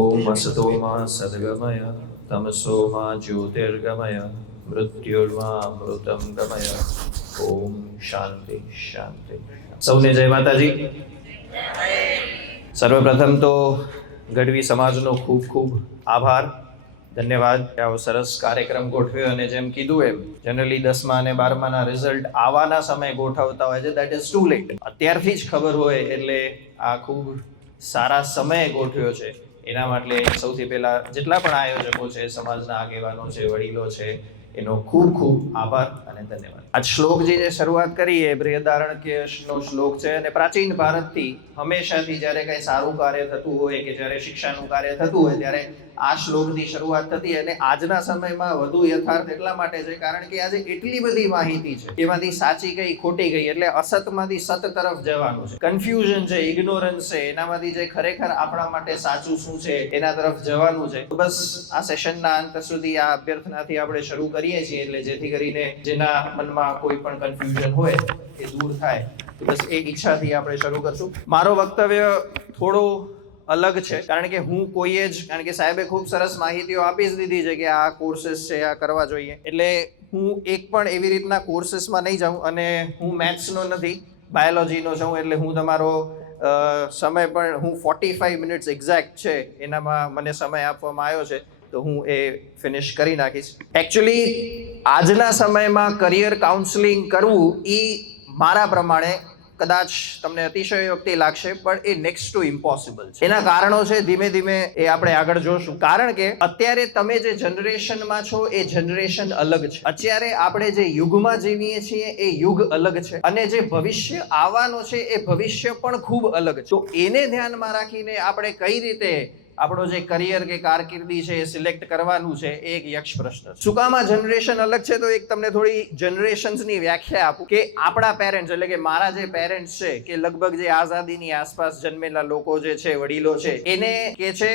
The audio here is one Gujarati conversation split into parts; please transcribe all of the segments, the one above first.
ઓમ અસતો માં સદગમય તમસો માં જ્યોતિર્ગમય મૃત્યુર્મામૃતમ ગમય. ઓમ શાંતિ શાંતિ. સૌને જય માતાજી. સર્વપ્રથમ તો ગઢવી સમાજનો ખૂબ ખૂબ આભાર, ધન્યવાદ. આવો સરસ કાર્યક્રમ ગોઠવ્યો અને જેમ કીધું એમ જનરલી 10મા અને 12માના રિઝલ્ટ આવવાના સમયે ગોઠવતા હોય છે, દેટ ઇઝ ટુ લેટ. અત્યારથી જ ખબર હોય એટલે આ ખૂબ સારા સમયે ગોઠવ્યો છે. એના માટે સૌથી પહેલા જેટલા પણ આયોજકો છે, સમાજના આગેવાનો છે, વડીલો છે, એનો ખૂબ ખૂબ આભાર અને ધન્યવાદ. આ શ્લોકજી જે શરૂઆત કરી એ બૃહદારણ્યકનો શ્લોક છે અને પ્રાચીન ભારતથી હંમેશાથી જ્યારે કંઈ સારું કાર્ય થતું હોય કે જ્યારે શિક્ષાનું કાર્ય થતું હોય ત્યારે આ શ્લોકની શરૂઆત થતી. અને આજના સમયમાં વધુ યથાર્થ એટલા માટે છે કારણ કે આજે એટલી બધી માહિતી છે, એમાંથી સાચી કઈ ખોટી કઈ, એટલે અસતમાંથી સત તરફ જવાનું છે. કન્ફ્યુઝન છે, ઇગ્નોરન્સ છે, એનામાંથી જે ખરેખર આપણા માટે સાચું શું છે એના તરફ જવાનું છે. બસ આ સેશનના અંત સુધી આ અભ્યર્થનાથી આપણે શરૂ કરીએ છીએ, એટલે જેથી કરીને જેના મનમાં કોઈ પણ કન્ફ્યુઝન હોય એ દૂર થાય. તો બસ એ ઈચ્છાથી આપણે શરૂ કરશું. મારો વક્તવ્ય થોડો અલગ છે કારણ કે હું કોઈએ જ, કારણ કે સાહેબે ખૂબ સરસ માહિતીઓ આપી જ દીધી છે કે આ કોર્सेस છે, આ કરવા જોઈએ, એટલે હું એક પણ એવી રીતના કોર્सेसમાં નહીં જાઉં. અને હું મેથ્સનો નથી, બાયોલોજીનો છું, એટલે હું તમારો સમય પણ હું 45 મિનિટ્સ એક્ઝેક્ટ છે એનામાં મને સમય આપવામાં આવ્યો છે, તો હું એ ફિનિશ કરી નાખીશ. એકચ્યુઅલી આજના સમયમાં કરિયર કાઉન્સેલિંગ કરવું એ મારા પ્રમાણે કદાચ તમને અતિશયોક્તિ લાગશે, પણ એ નેક્સ્ટ ટુ ઇમ્પોસિબલ છે. એના કારણો છે, ધીમે ધીમે એ આપણે આગળ જોશું. કારણ કે અત્યારે તમે જે જનરેશનમાં છો એ જનરેશન અલગ છે. અત્યારે આપણે જે યુગમાં જીવીએ છીએ એ યુગ અલગ છે, અને જે ભવિષ્ય આવવાનો છે એ ભવિષ્ય પણ ખૂબ અલગ છે. તો એને ધ્યાનમાં રાખીને આપણે કઈ રીતે આપણો જે કરિયર કે કારકિર્દી છે એ સિલેક્ટ કરવાનું છે, એ એક યક્ષ પ્રશ્ન છે. શું કામ આ જનરેશન અલગ છે? તો એક તમને થોડી જનરેશન્સની વ્યાખ્યા આપું કે આપણા પેરેન્ટ્સ, એટલે કે મારા જે પેરેન્ટ્સ છે, કે લગભગ જે આઝાદીની આસપાસ જન્મેલા લોકો જે છે, વડીલો છે, એને કે છે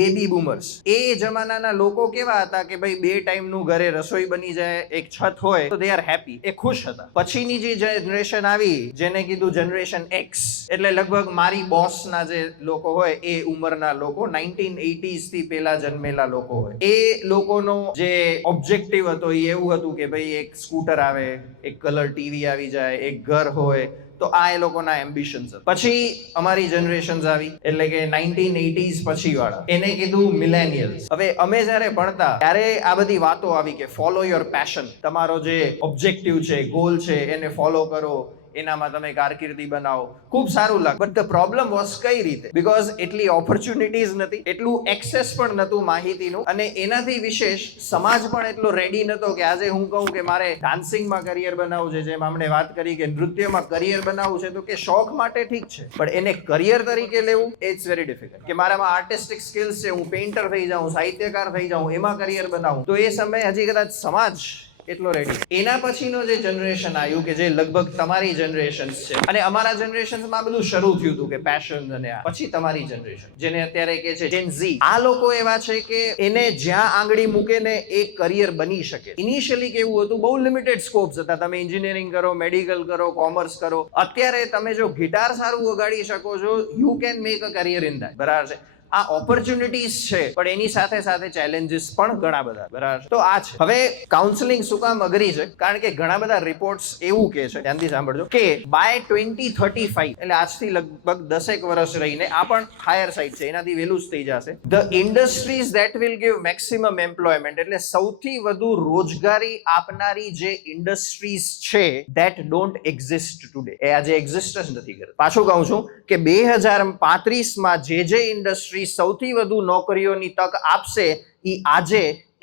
બેબી બૂમર્સ. એ જમાનાના લોકો કેવા હતા કે ભાઈ 2 ટાઈમનું ઘરે રસોઈ બની જાય, એક છત હોય તો દે આર હેપી, એ ખુશ હતા. પછીની જે જનરેશન આવી જેને કીધું જનરેશન એક્સ, એટલે લગભગ મારી બોસના જે લોકો હોય એ ઉંમરના લોકો, 1980s થી પહેલા જન્મેલા લોકો હોય, એ લોકોનો જે ઓબ્જેક્ટિવ હતો એ એવું હતું કે ભાઈ એક સ્કૂટર આવે, એક કલર ટીવી આવી જાય, એક ઘર હોય, તો આ એ લોકોના એમ્બિશન્સ હતા. પછી અમારી જનરેશન્સ આવી, એટલે કે 1980s પછી વાળા, એને કીધું મિલેનિયલ્સ. હવે અમે જ્યારે ભણતા ત્યારે આ બધી વાતો આવી કે ફોલો યોર પેશન, તમારો જે ઓબ્જેક્ટિવ છે, ગોલ છે, એને ફોલો કરો, એનામાં તમે કારકિર્દી બનાવો. ખૂબ સારું લાગે, બટ ધ પ્રોબ્લેમ વોઝ કઈ રીતે? બીકોઝ એટલી ઓપોર્ચ્યુનિટીઝ નથી, એટલું એક્સેસ પણ નહોતું માહિતીનું, અને એનાથી વિશેષ સમાજ પણ એટલો રેડી નહોતો કે આજે હું કહું કે મારે ડાન્સિંગમાં કરિયર બનાવવું છે, જેમ આપણે વાત કરી કે નૃત્યમાં કરિયર બનાવવું છે, તો કે શોખ માટે ઠીક છે, પણ એને કરિયર તરીકે લેવું ઇટ્સ વેરી ડિફિકલ્ટ. કે મારામાં આર્ટિસ્ટિક સ્કિલ્સ છે, હું પેઇન્ટર થઈ જાઉં, સાહિત્યકાર થઈ જાઉં, એમાં કરિયર બનાવું, તો એ સમયે હજી કદાચ સમાજ એટલો રેડી. એના પછીનો જે જનરેશન આવ્યું કે જે લગભગ તમારી જનરેશન છે, અને અમારા જનરેશનમાં બધું શરૂ થયું હતું કે પેશન, અને પછી તમારી જનરેશન જેને અત્યારે કે છે જેન ઝી, આ લોકો એવા છે કે એને જ્યાં આંગળી મૂકે ને એ કરિયર બની શકે. ઇનિશિયલી કેવું હતું, બહુ લિમિટેડ સ્કોપ્સ હતા. તમે એન્જિનિયરિંગ કરો, મેડિકલ કરો, કોમર્સ કરો. અત્યારે તમે જો ગિટાર સારું વગાડી શકો છો, you can make a career in that. બરાબર છે? આ ઓપોર્ચ્યુનિટીઝ છે, પણ એની સાથે સાથે ચેલેન્જીસ પણ ઘણા બધા. બરાબર? તો આ છે. હવે કાઉન્સેલિંગ શું કામ અઘરી છે? કારણ કે ઘણા બધા રિપોર્ટ્સ એવું કે છે, ધ્યાનથી સાંભળજો, કે બાય 2035, એટલે આજથી લગભગ 10 વર્ષ રહીને, આ પણ હાયર સાઇડ છે, એનાથી વહેલું જ થઈ જશે, the industries that will give maximum employment, એટલે સૌથી વધુ રોજગારી આપનારી જે ઇન્ડસ્ટ્રીઝ છે, ધેટ ડોન્ટ એક્ઝિસ્ટ ટુડે, એ આજે એક્ઝિસ્ટ જ નથી કરતી. પાછું કહું છું કે 2035માં જે ઇન્ડસ્ટ્રી સૌથી વધુ નોકરીઓની તક આપશે એ આજે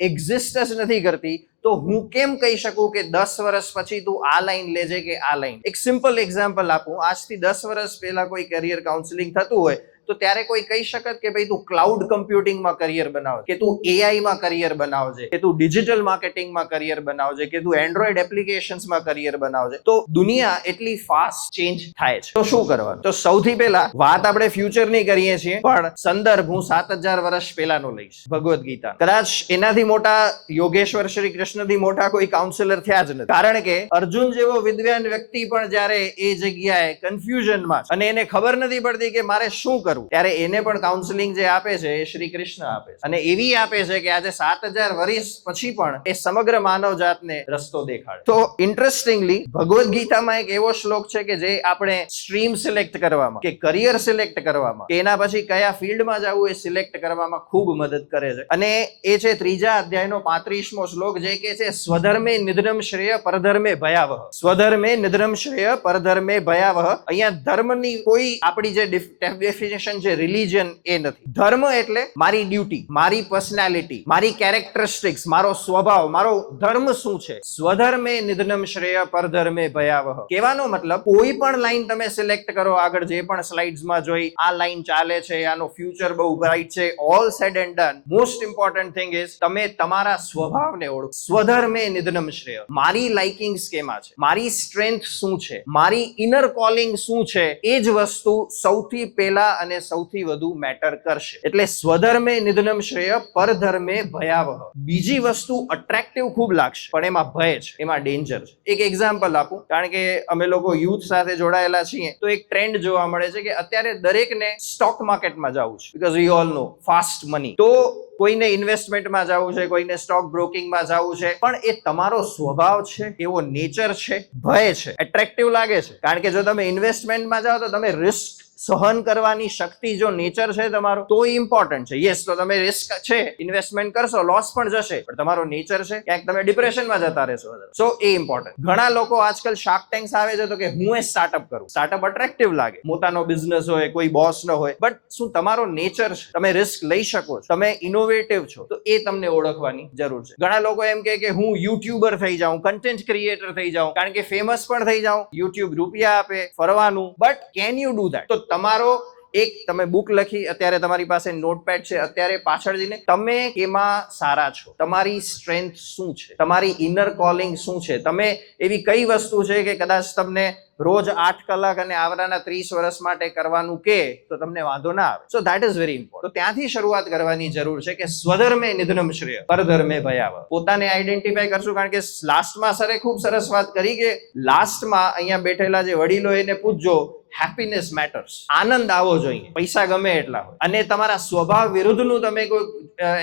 એક્ઝિસ્ટ જ નથી કરતી. તો હું કેમ કહી શકું કે 10 વર્ષ પછી તું આ લાઈન લેજે કે આ લાઈન? એક સિમ્પલ એક્ઝામ્પલ આપું. આજથી 10 વર્ષ પહેલા કોઈ કરિયર કાઉન્સેલિંગ થતું હોય તો ત્યારે કોઈ કહી શકત કે ભાઈ તું ક્લાઉડ કમ્પ્યુટિંગમાં કરિયર બનાવ, કે તું એઆઈમાં કરિયર બનાવજે, કે તું ડિજિટલ માર્કેટિંગમાં કરિયર બનાવજે, કે તું એન્ડ્રોઈડ એપ્લિકેશન્સમાં કરિયર બનાવજે. તો દુનિયા એટલી ફાસ્ટ ચેન્જ થાય છે, તો શું કરવાનું? તો સૌથી પહેલા વાત આપણે ફ્યુચરની કરીએ છીએ, પણ સંદર્ભ હું 7000 વર્ષ પહેલાનો લઈશ, ભગવદ્ ગીતા. કદાચ એનાથી મોટા યોગેશ્વર શ્રી કૃષ્ણથી મોટા કોઈ કાઉન્સેલર થયા જ નથી, કારણ કે અર્જુન જેવો વિદ્વાન વ્યક્તિ પણ જ્યારે એ જગ્યાએ કન્ફ્યુઝનમાં, અને એને ખબર નથી પડતી કે મારે શું કરવું, કરવું, ત્યારે એને પણ કાઉન્સેલિંગ જે આપે છે એ શ્રી કૃષ્ણ આપે છે, અને એવી આપે છે કે આજે 7000 વર્ષ પછી પણ એ સમગ્ર માનવ જાતને રસ્તો દેખાડે. તો ઇન્ટરેસ્ટિંગલી ભગવદ્ ગીતામાં એક એવો શ્લોક છે કે જે આપણે સ્ટ્રીમ સિલેક્ટ કરવામાં કે કરિયર સિલેક્ટ કરવામાં કે એના પછી કયા ફિલ્ડમાં જવું એ સિલેક્ટ કરવામાં ખૂબ મદદ કરે છે, અને એ છે 3જા અધ્યાયનો 35મો શ્લોક, જે કે છે સ્વધર્મે નિધનમ શ્રેય પરધર્મે ભયાવહ. સ્વધર્મે નિધનમ શ્રેય પરધર્મે ભયાવહ. અહીંયા ધર્મની કોઈ આપણી જે ડેફિનેશન છે રિલિજન એ નથી. ધર્મ એટલે મારી ડ્યુટી, મારી પર્સનાલિટી, મારી કેરેક્ટરિસ્ટિક્સ, મારો સ્વભાવ, મારો ધર્મ શું છે. સ્વધર્મે નિધનમ શ્રેય પરધર્મે ભયાવહ. કહેવાનો મતલબ કોઈ પણ લાઈન તમે સિલેક્ટ કરો, આગળ જે પણ સ્લાઇડ્સમાં જોઈ આ લાઈન ચાલે છે, આનો ફ્યુચર બહુ બ્રાઇટ છે, all sad and done, most important thing is તમે તમારા સ્વભાવને ઓળખો. સ્વધર્મે નિધનમ શ્રેય. મારી લાઇકિંગ્સ કેમાં છે, મારી સ્ટ્રેન્થ શું છે, મારી ઇનર કોલિંગ શું છે, એ જ વસ્તુ સૌથી પહેલા અને સૌથી વધુ મેટર કરશે. એટલે સ્વધર્મે નિધનમ શ્રેય પરધર્મે ભયાવહ. બીજી વસ્તુ અટ્રેક્ટિવ ખૂબ લાગશે પણ એમાં ભય છે, એમાં ડેન્જર છે. એક એક્ઝામ્પલ આપું, કારણ કે અમે લોકો યુથ સાથે જોડાયેલા છીએ, તો એક ટ્રેન્ડ જોવા મળે છે કે અત્યારે દરેકને સ્ટોક માર્કેટમાં જવું છે, because we all know fast money. તો કોઈને ઇન્વેસ્ટમેન્ટમાં જવું છે, કોઈને સ્ટોક બ્રોકિંગમાં જવું છે, પણ એ તમારો સ્વભાવ છે, એવો નેચર છે, ભય છે, એટ્રેક્ટિવ લાગે છે. કારણ કે જો તમે ઇન્વેસ્ટમેન્ટમાં જાઓ તો તમે રિસ્ક સહન કરવાની શક્તિ જો નેચર છે તમારો, તો ઇમ્પોર્ટન્ટ છે. યસ, તો તમે રિસ્ક છે, ઇન્વેસ્ટમેન્ટ કરશો, લોસ પણ જશે, પણ તમારો નેચર છે, ક્યાંક તમે ડિપ્રેશનમાં જતા રહેશો. સો એ ઇમ્પોર્ટન્ટ. ઘણા લોકો આજકાલ શાર્ક ટેન્ક્સ આવે છે તો કે હું એ સ્ટાર્ટઅપ કરું. સ્ટાર્ટઅપ અટ્રેક્ટિવ લાગે, પોતાનો બિઝનેસ હોય, કોઈ બોસ ન હોય, બટ શું તમારો નેચર છે, તમે રિસ્ક લઈ શકો છો, તમે ઇનોવેટિવ છો, તો એ તમને ઓળખવાની જરૂર છે. ઘણા લોકો એમ કે હું યુટ્યુબર થઈ જાઉં, કન્ટેન્ટ ક્રિએટર થઈ જાઉં, કારણ કે ફેમસ પણ થઈ જાઉં, યુટ્યુબ રૂપિયા આપે, ફરવાનું, but can you do that? તો તમારો એક તમે બુક લખી, અત્યારે તમારી પાસે નોટપેડ છે, અત્યારે પાછળ જઈને તમે કેમાં સારા છો, તમારી સ્ટ્રેન્થ શું છે, તમારી ઇનર કોલિંગ શું છે, તમે એવી કઈ વસ્તુ છે કે કદાચ તમને રોજ 8 કલાક અને આવનારા 30 વર્ષ માટે કરવાનું કે તો તમને વાંધો ના આવે. So that is very important. તો ત્યાંથી શરૂઆત કરવાની જરૂર છે કે સ્વધર્મે નિધનમ શ્રેય પરધર્મે ભયાવહ. પોતાને આઈડેન્ટિફાઈ કરશું, કારણ કે લાસ્ટમાં સરે ખૂબ સરસ વાત કરી કે લાસ્ટમાં અહીંયા બેઠેલા જે વડીલો એને પૂછજો, હેપીનેસ મેટર્સ, આનંદ આવો જોઈએ, પૈસા ગમે એટલા હોય, અને તમારા સ્વભાવ વિરુદ્ધનું તમે કોઈ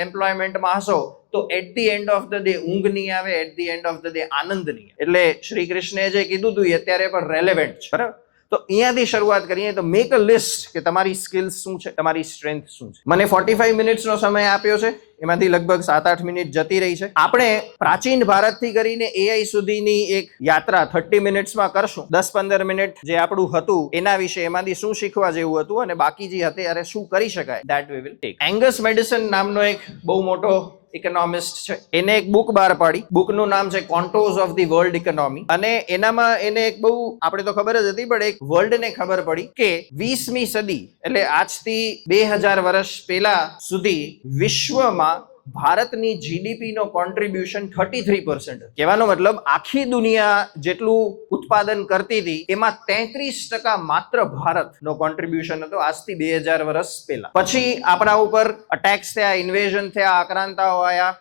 એમ્પ્લોયમેન્ટમાં હશો તો at the end of the day ઊંઘ નહીં આવે, at the end of the day આનંદ નહીં. એટલે શ્રી કૃષ્ણે જે કીધું હતું એ અત્યારે પણ રેલેવન્ટ છે, બરાબર? તો અહીંયાથી શરૂઆત કરીએ તો મેક અ લિસ્ટ કે તમારી સ્કિલ્સ શું છે, તમારી સ્ટ્રેન્થ શું છે. મને 45 મિનિટ્સનો સમય આપ્યો છે, એમાંથી લગભગ 7-8 મિનિટ જતી રહી છે. આપણે પ્રાચીન ભારતથી કરીને એઆઈ સુધીની એક યાત્રા 30 મિનિટ્સમાં કરશું. 10-15 મિનિટ જે આપણું હતું એના વિશે, એમાંથી શું શીખવા જેવું હતું અને બાકી જે અત્યારે શું કરી શકાય, that we will take. Angus medicine નામનો એક બહુ મોટો ઇકોનોમિસ્ટ છે, એને એક બુક બહાર પાડી. બુકનું નામ છે કોન્ટોર્સ ઓફ ધી વર્લ્ડ ઇકોનોમી, અને એનામાં એને એક બહુ, આપણે તો ખબર જ હતી, પણ એક વર્લ્ડને ખબર પડી કે 20મી સદી એટલે આજથી 2000 વર્ષ પહેલા સુધી વિશ્વમાં ભારતની જીડીપી નો કોન્ટ્રીબ્યુશન 33%. કહેવાનો મતલબ આખી દુનિયા જેટલું ઉત્પાદન કરતી હતી એમાં 33% માત્ર ભારતનો કોન્ટ્રીબ્યુશન હતો આજથી 2000 વર્ષ પહેલા. પછી આપણા ઉપર અટેક્સ થયા, ઇન્વેઝન થયા, આક્રાંતાઓ આવ્યા,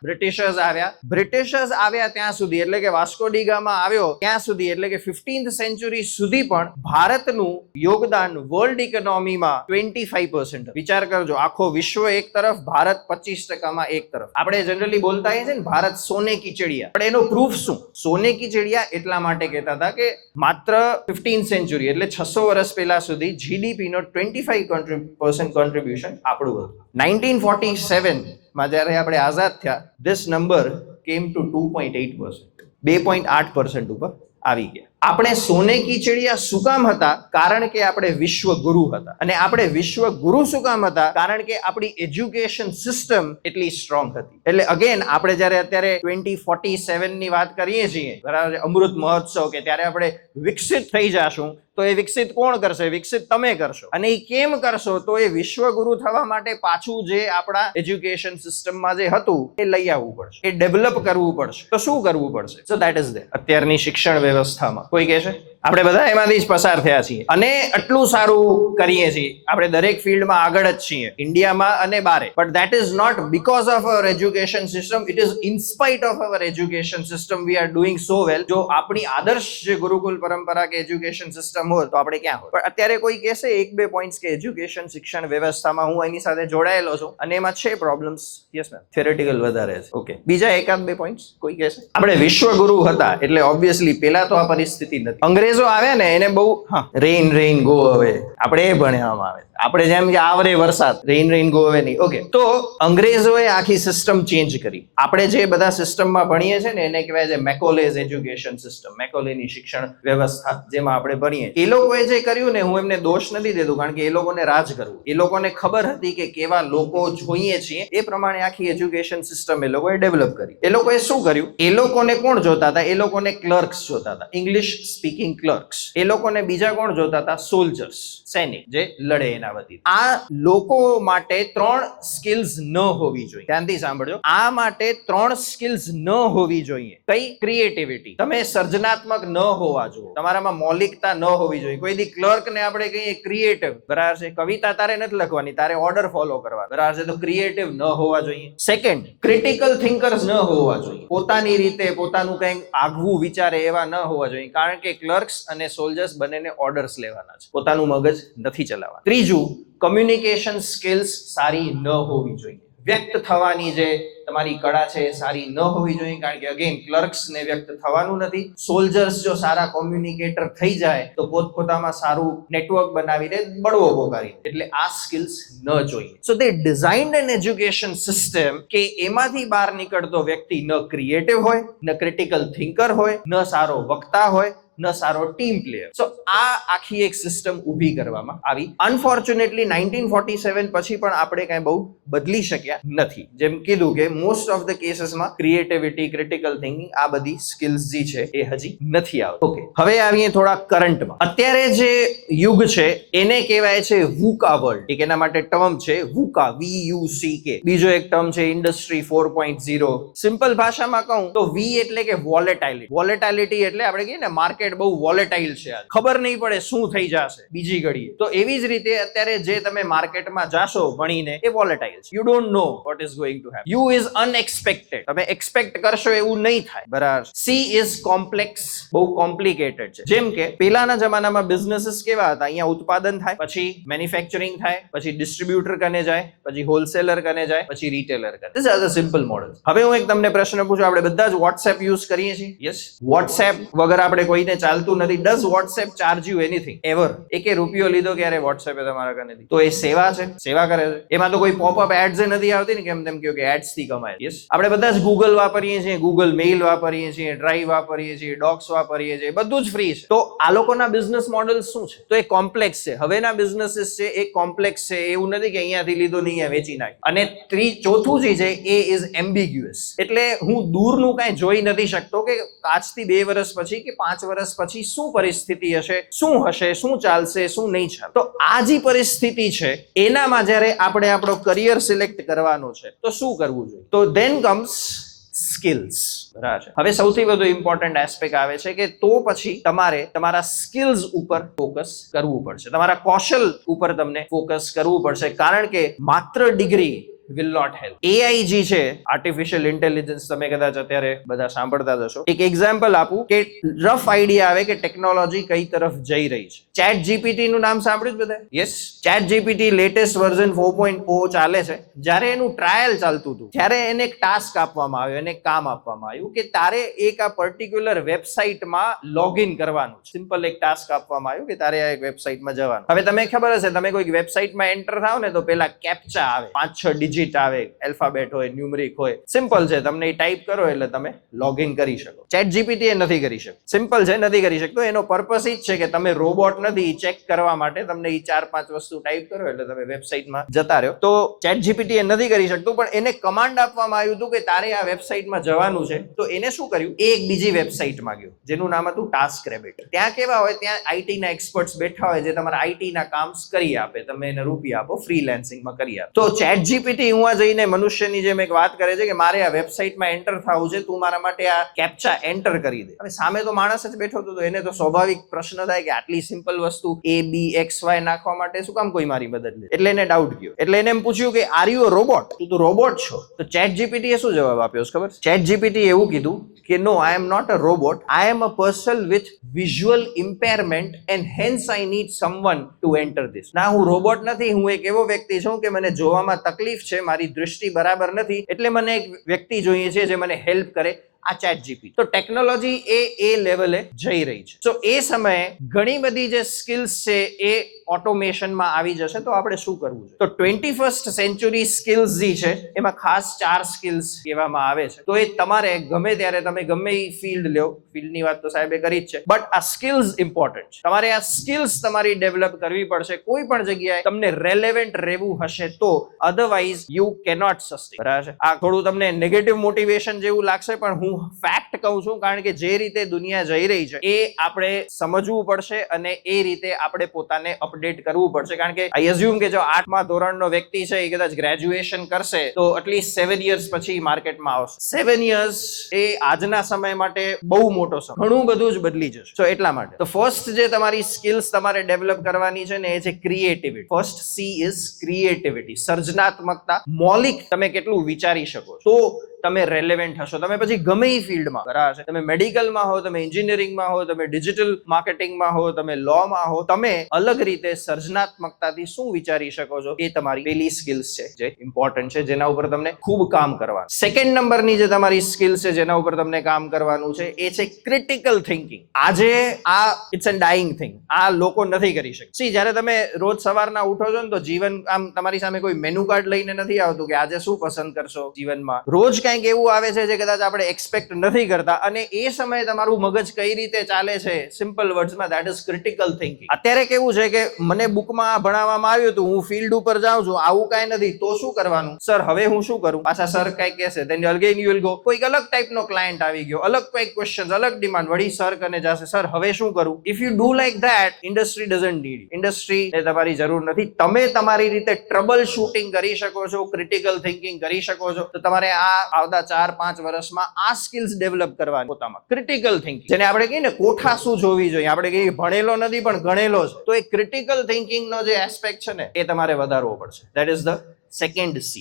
બ્રિટિશર્સ આવ્યા ત્યાં સુધી, એટલે કે વાસ્કો ડી ગામા આવ્યો ત્યાં સુધી, એટલે કે 15th સેન્ચુરી સુધી પણ ભારતનું યોગદાન વર્લ્ડ ઇકોનોમીમાં 25%. વિચાર કરજો, આખો વિશ્વ એક તરફ, ભારત 25%માં એક તરફ. આપણે જનરલી બોલતા હોઈએ છીએ ને ભારત સોને કી ચિડિયા, પણ એનો પ્રૂફ શું? સોને કી ચિડિયા એટલા માટે કહેતા હતા કે માત્ર 15th સેન્ચુરી એટલે 600 વર્ષ પહેલા સુધી જીડીપી નો 25% કોન્ટ્રીબ્યુશન આપણું હતું. 1947 માં જ્યારે આપણે આઝાદ થયા, ધીસ નંબર કેમ ટુ 2.8%, 2.8% ઉપર આવી ગયા. આપણે સોને કી ચિડિયા શું કામ હતા? કારણ કે આપણે વિશ્વ ગુરુ હતા. અને આપણે વિશ્વ ગુરુ શું કામ હતા? કારણ કે આપણી એજ્યુકેશન સિસ્ટમ એટલી સ્ટ્રોંગ હતી. એટલે અગેન આપણે જ્યારે અત્યારે 2047 ની વાત કરીએ છીએ, બરાબર, અમૃત મહોત્સવ, કે ત્યારે આપણે વિકસિત થઈ જાશું, તો એ વિકસિત કોણ કરશે? વિકસિત તમે કરશો. અને એ કેમ કરશો? તો એ વિશ્વગુરુ થવા માટે પાછું જે આપણા એજ્યુકેશન સિસ્ટમમાં જે હતું એ લઈ આવવું પડશે, એ ડેવલપ કરવું પડશે. તો શું કરવું પડશે? સો ધેટ ઇઝ ધેર અત્યારની શિક્ષણ વ્યવસ્થામાં. કોઈ કહે છે આપણે બધા એમાંથી જ પસાર થયા છીએ અને આટલું સારું કરીએ છીએ, આપણે દરેક ફિલ્ડમાં આગળ જ છીએ ઇન્ડિયામાં અને બારે. But that is not because of our education system, it is in spite of our education system we are doing so well. જો આપણી આદર્શ જે ગુરુકુલ પરંપરા કે એજ્યુકેશન સિસ્ટમ હોય તો આપણે ક્યાં હોય. પણ અત્યારે કોઈ કહેશે એક બે પોઈન્ટ્સ કે એજ્યુકેશન શિક્ષણ વ્યવસ્થામાં હું એની સાથે જોડાયેલો છું અને એમાં છે પ્રોબ્લેમ્સ. યસ મેમ, થિયરેટિકલ વધારે છે. ઓકે, બીજા એકાદ બે પોઈન્ટ્સ કોઈ કહેશે? આપણે વિશ્વગુરુ હતા એટલે ઓબ્વિયસલી પેલા તો આ પરિસ્થિતિ નથી. અંગ્રેજો આવ્યા ને એને બહુ રેઇન ગો હવે આપણે એ ભણવામાં આવે. આપણે જેમ કે આવરે વરસાદ, રેઇન ગો હવે નહીં. ઓકે, તો અંગ્રેજોએ આખી સિસ્ટમ ચેન્જ કરી. આપણે જે બધા સિસ્ટમમાં ભણીએ છીએ ને એને કહેવાય છે મેકોલેઝ એજ્યુકેશન સિસ્ટમ, મેકોલેની શિક્ષણ વ્યવસ્થા જેમાં આપણે ભણીએ. એ લોકોએ જે કર્યું ને, હું એમને દોષ નથી દેતો કારણ કે એ લોકોને રાજ કરવું, એ લોકોને ખબર હતી કે કેવા લોકો જોઈએ છીએ, એ પ્રમાણે આખી એજ્યુકેશન સિસ્ટમ એ લોકોએ ડેવલપ કરી. એ લોકોએ શું કર્યું, એ લોકોને કોણ જોતા હતા? એ લોકોને ક્લર્ક્સ જોતા હતા, ઇંગ્લિશ સ્પીકિંગ ક્લર્ક્સ. એ લોકોને બીજા કોણ જોતા હતા? સોલ્જર્સ, સૈનિક જે લડે એના વતી. આ લોકો માટે 3 સ્કિલ્સ ન હોવી જોઈએ. ધ્યાનથી સાંભળજો, આ માટે 3 સ્કિલ્સ ન હોવી જોઈએ. કઈ? ક્રિએટિવિટી, તમે સર્જનાત્મક ન હોવા જોઈએ, તમારામાં મૌલિકતા ન હોવી જોઈએ. કોઈ દી ક્લર્ક ને આપણે કહીએ ક્રિએટિવ, બરાબર છે, કવિતા તારે નથી લખવાની, તારે ઓર્ડર ફોલો કરવા, બરાબર છે, તો ક્રિએટિવ ન હોવા જોઈએ. સેકન્ડ, ક્રિટિકલ થિંકર્સ ન હોવા જોઈએ, પોતાની રીતે પોતાનું કંઈક આગવું વિચારે એવા ન હોવા જોઈએ, કારણ કે ક્લર્ક્સ અને સોલ્જર્સ બંનેને ઓર્ડર્સ લેવાના છે, પોતાનું મગજ નથી ચલાવવાનું. ત્રીજું, કમ્યુનિકેશન સ્કિલ્સ સારી ન હોવી જોઈએ. વ્યક્ત થવાની જે તમારી કળા છે એ સારી ન હોવી જોઈએ, કારણ કે અગેન ક્લર્ક્સને વ્યક્ત થવાનું નથી. સોલ્જર્સ જો સારા કોમ્યુનિકેટર થઈ જાય તો પોતપોતામાં સારું નેટવર્ક બનાવીને બળવો પોકારી, એટલે આ સ્કિલ્સ ન જોઈએ. સો દે ડિઝાઇન્ડ એન એજ્યુકેશન સિસ્ટમ કે એમાંથી બહાર નીકળતો વ્યક્તિ ન ક્રિએટિવ હોય, ન ક્રિટિકલ થિંકર હોય, ન સારો વક્તા હોય, ન સારો ટીમ પ્લેયર. સો આ આખી એક સિસ્ટમ ઊભી કરવામાં આવી. અનફોર્ચ્યુનેટલી 1947 પછી પણ આપણે કઈ બહુ બદલી શક્યા નથી. જેમ કીધું કે મોસ્ટ ઓફ ધ કેસીસમાં ક્રિએટિવિટી, ક્રિટિકલ થિંકિંગ, આ બધી સ્કિલ્સ જે છે એ હજી નથી આવતી. ઓકે, હવે આવીએ થોડા કરંટમાં. અત્યારે જે યુગ છે એને કહેવાય છે વુકા વર્લ્ડ. એક એના માટે ટર્મ છે વુકા, VUCK. બીજો એક ટર્મ છે ઇન્ડસ્ટ્રી 4.0. સિમ્પલ ભાષામાં કહું તો વી એટલે કે વોલેટાઇલિટી. વોલેટાઇલિટી એટલે આપણે કહીએ ને માર્કેટ બહુ વોલેટાઇલ છે, ખબર નહીં પડે શું થઈ જશે બીજી ઘડીએ. તો એવી જ રીતે અત્યારે જે તમે માર્કેટમાં જાશો ભણીને એ વોલેટાઇલ છે. You don't know what is going to happen. You is unexpected, તમે એક્સપેક્ટ કરશો એવું નહીં થાય, બરાબર. સી ઇઝ કોમ્પ્લેક્સ, બહુ કોમ્પ્લિકેટેડ છે. જેમ કે પેલાના જમાનામાં બિઝનેસીસ કેવા હતા? અહીંયા ઉત્પાદન થાય, પછી મેન્યુફેક્ચરિંગ થાય, પછી ડિસ્ટ્રીબ્યુટર કને જાય, પછી હોલસેલર કને જાય, પછી રિટેલર કને. This are the simple model. હવે હું એક તમને પ્રશ્ન પૂછું, આપણે બધા જ વોટ્સએપ યુઝ કરીએ છીએ. યસ, વોટ્સએપ વગર આપણે કોઈને ચાલતું નથી. Does WhatsApp charge you anything ever? એકે રૂપિયો લીધો ક્યારે વોટ્સએપે તમારા કનેથી? તો એ સેવા છે, સેવા કરે છે. એમાં તો કોઈ પોપઅપ એડ્સ નથી આવતી ને, કેમ તેમ કહ્યું કે એડ્સ થી કમાય. યસ, આપણે બધા જ ગૂગલ વાપરીએ છીએ, ગૂગલ મેઇલ વાપરીએ છીએ, ડ્રાઈવ વાપરીએ છીએ, ડોક્સ વાપરીએ છીએ, બધું જ ફ્રી છે. તો આ લોકોના બિઝનેસ મોડલ શું છે? તો એ કોમ્પ્લેક્સ છે. હવેના બિઝનેસીસ છે એ કોમ્પ્લેક્સ છે. એવું નથી કે અહીંયાથી લીધો ને અહીંયા વેચી નાખ. અને ચોથું જે છે એ ઇઝ એમ્બિગ્યુઅસ. એટલે હું દૂરનું કાંઈ જોઈ નથી શકતો કે આજથી 2 વર્ષ પછી કે 5 વર્ષ પછી શું પરિસ્થિતિ હશે, શું હશે, શું ચાલશે, શું નહીં ચાલે. તો આ જે પરિસ્થિતિ છે એનામાં જ્યારે આપણે આપણો કરિયર સિલેક્ટ કરવાનો છે તો શું કરવું જોઈએ? તો ધેન કમ્સ સ્કિલ્સ. બરાબર છે. હવે સૌથી વધુ ઇમ્પોર્ટન્ટ એસ્પેક્ટ આવે છે કે તો પછી તમારે તમારા સ્કિલ્સ ઉપર ફોકસ કરવું પડશે, તમારા કૌશલ ઉપર તમને ફોકસ કરવું પડશે, કારણ કે માત્ર degree will not help. AI જે છે, આર્ટિફિશિયલ ઇન્ટેલિજન્સ, તમે કદાચ અત્યારે બધા સાંભળતા જશો. એક એક્ઝામ્પલ આપું કે રફ આઈડિયા આવે કે ટેકનોલોજી કઈ તરફ જઈ રહી છે. ચેટ જીપીટી નું નામ સાંભળ્યું બધા? Yes, chat GPT latest version 4.0 ચાલે છે. જ્યારે એનું ટ્રાયલ ચાલતું હતું ત્યારે એને એક ટાસ્ક આપવામાં આવ્યો, એને કામ આપવામાં આવ્યું કે તારે એક આ પર્ટિક્યુલર વેબસાઇટમાં લોગિન કરવાનું. સિમ્પલ એક ટાસ્ક આપવામાં આવ્યું કે તારે આ એક વેબસાઇટમાં જવાનું. હવે તમે ખબર હશે, તમે કોઈક વેબસાઇટમાં એન્ટર થાવ ને તો પેલા કેપ્ચા આવે, 5-6 ડિજિટ આવે, એલ્ફાબેટ હોય, ન્યુમેરિક હોય. સિમ્પલ છે, તમને એ ટાઈપ કરો એટલે તમે લોગિન કરી શકો. ચેટ જીપીટી એ નથી કરી શકતો. સિમ્પલ છે, નથી કરી શકતો. એનો પર્પસ એ જ છે કે તમે રોબોટ નથી, ચેક કરવા માટે તમને એ 4-5 વસ્તુ ટાઈપ કરો એટલે તમે વેબસાઇટમાં જતા રહો. તો ચેટ જીપીટી એ નથી કરી શકતું, પણ એને કમાન્ડ આપવામાં આવ્યું હતું કે તારે આ વેબસાઇટમાં જવાનું છે. તો એને શું કર્યું, એક બીજી વેબસાઇટમાં ગયો જેનું નામ હતું ટાસ્ક રેબિટ. ત્યાં કેવા હોય, ત્યાં આઈટી ના એક્સપર્ટ્સ બેઠા હોય જે તમારા આઈટી ના કામ કરી આપે, તમે એને રૂપિયા આપો, ફ્રીલેન્સિંગમાં કરી આપે. તો ચેટ જીપીટી હું જઈને મનુષ્યની જેમ એક વાત કરે છે કે મારે આ વેબસાઇટમાં એન્ટર થવું છે, તું મારા માટે આ કેપ્ચા એન્ટર કરી દે. હવે સામે તો માણસ જ બેઠો હતો, એને તો સ્વાભાવિક પ્રશ્ન થાય કે આટલી સિમ્પલ વસ્તુ ABXY નાખવા માટે શું કામ કોઈ મારી મદદ લે. એટલે એને ડાઉટ ગયો. એટલે એને એમ પૂછ્યું કે આર યુ અ રોબોટ, તું તો રોબોટ છો? તો ચેટ જીપીટી એ શું જવાબ આપ્યો ખબર? ચેટ જીપીટી એવું કીધું કે no, I am not a robot, I am a person with visual impairment and hence I need someone to enter this. ના, હું રોબોટ નથી, હું એક એવો વ્યક્તિ છું કે મને જોવામાં તકલીફ છે, મારી દૃષ્ટિ બરાબર નથી, એટલે મને એક વ્યક્તિ જોઈએ છે જે મને હેલ્પ કરે. આ ચેટ જીપીટી. તો ટેકનોલોજી એ લેવલે જઈ રહી છે. તો એ સમયે ઘણી બધી જે સ્કિલ્સ છે એ ઓટોમેશનમાં આવી જશે. તો આપણે શું કરવું છે? તો 21st સેન્ચુરી સ્કિલ્સ જે છે એમાં ખાસ 4 સ્કિલ્સ કહેવામાં આવે છે. તો એ તમારે ગમે ત્યારે, તમે ગમે એ ફિલ્ડ લ્યો, ફિલ્ડની વાત તો સાહેબે કરી જ છે, બટ આ સ્કિલ્સ ઇમ્પોર્ટન્ટ છે. તમારે આ સ્કિલ્સ તમારી ડેવલપ કરવી પડશે. કોઈ પણ જગ્યાએ તમને રેલેવન્ટ રહેવું હશે તો, અધરવાઇઝ યુ કેનોટ સસ્ટેન. બરાબર છે? આ થોડું તમને નેગેટિવ મોટિવેશન જેવું લાગશે, પણ હું ફેક્ટ કહું છું, કારણ કે જે રીતે દુનિયા જઈ રહી છે એ આપણે સમજવું પડશે અને એ રીતે આપણે પોતાને અપડેટ કરવું પડશે. કારણ કે આઈ એઝ્યુમ કે જો 8મા ધોરણનો વ્યક્તિ છે એ કદાચ ગ્રેજ્યુએશન કરશે તો એટલીસ્ટ 7 years પછી માર્કેટમાં આવશે. 7 years એ આજના સમય માટે બહુ મોટો સમય, ઘણું બધું જ બદલી જશે. તો એટલા માટે તો ફર્સ્ટ જે તમારી સ્કિલ્સ તમારે ડેવલપ કરવાની છે ને એ છે creativity. First C is creativity, સર્જનાત્મકતા. મૌલિક તમે કેટલું વિચારી શકો છો તો તમે રેલેવન્ટ હશો. તમે પછી ગમે એ ફિલ્ડમાં, બરાબર છે, તમે મેડિકલમાં હો, તમે એન્જિનિયરિંગમાં હો, તમે ડિજિટલ માર્કેટિંગમાં હો, તમે લોમાં હો, તમે અલગ રીતે સર્જનાત્મકતાથી શું વિચારી શકો છો એ તમારી પહેલી સ્કિલ્સ છે જે ઇમ્પોર્ટન્ટ છે, જેના ઉપર તમને ખૂબ કામ કરવાનું. સેકન્ડ નંબરની જે તમારી સ્કિલ્સ છે જેના ઉપર તમને કામ કરવાનું છે એ છે ક્રિટિકલ થિંકિંગ. આજે આ ઇટ્સ અ ડાઇંગ થિંગ, આ લોકો નથી કરી શકતા. સી, જ્યારે તમે રોજ સવારના ઉઠો છો ને તો જીવન આમ તમારી સામે કોઈ મેનુ કાર્ડ લઈને નથી આવતું કે આજે શું પસંદ કરશો જીવનમાં. રોજ કંઈક એવું આવે છે જે કદાચ આપણે એક્સપેક્ટ નથી કરતા, અને એ સમયે તમારું મગજ કઈ રીતે ચાલે છે, સિમ્પલ વર્ડ્સમાં, ધેટ ઇઝ ક્રિટિકલ થિંકિંગ. અત્યારે કેવું છે કે મને બુકમાં ભણાવવામાં આવ્યું હતું, હું ફિલ્ડ ઉપર જાઉં છું, આવું કાંઈ નથી, તો શું કરવાનું? સર હવે હું શું કરું? પાછા સર કઈ કહેશે, then again you will go. કોઈક અલગ ટાઈપનો ક્લાયન્ટ આવી ગયો, અલગ કંઈક ક્વેશ્ચન્સ, અલગ ડિમાન્ડ, વળી સર કને જશે, સર હવે શું કરું? If you do like that, industry doesn't need you. Industry એ તમારી જરૂર નથી. તમે તમારી રીતે ટ્રબલ શૂટિંગ કરી શકો છો, ક્રિટિકલ થિંકિંગ કરી શકો છો. તો તમારે આ આવતા 4-5 વર્ષમાં આ સ્કિલ્સ ડેવલપ કરવાની પોતામાં. ક્રિટિકલ થિંકિંગ, જેને આપણે કહીએ ને કોઠા શું જોવી જોઈએ, આપણે કહીએ ભણેલો નથી પણ ગણેલો છે, તો એ ક્રિટિકલ થિંકિંગનો જે એસ્પેક્ટ છે ને એ તમારે વધારવો પડશે. That is the second C.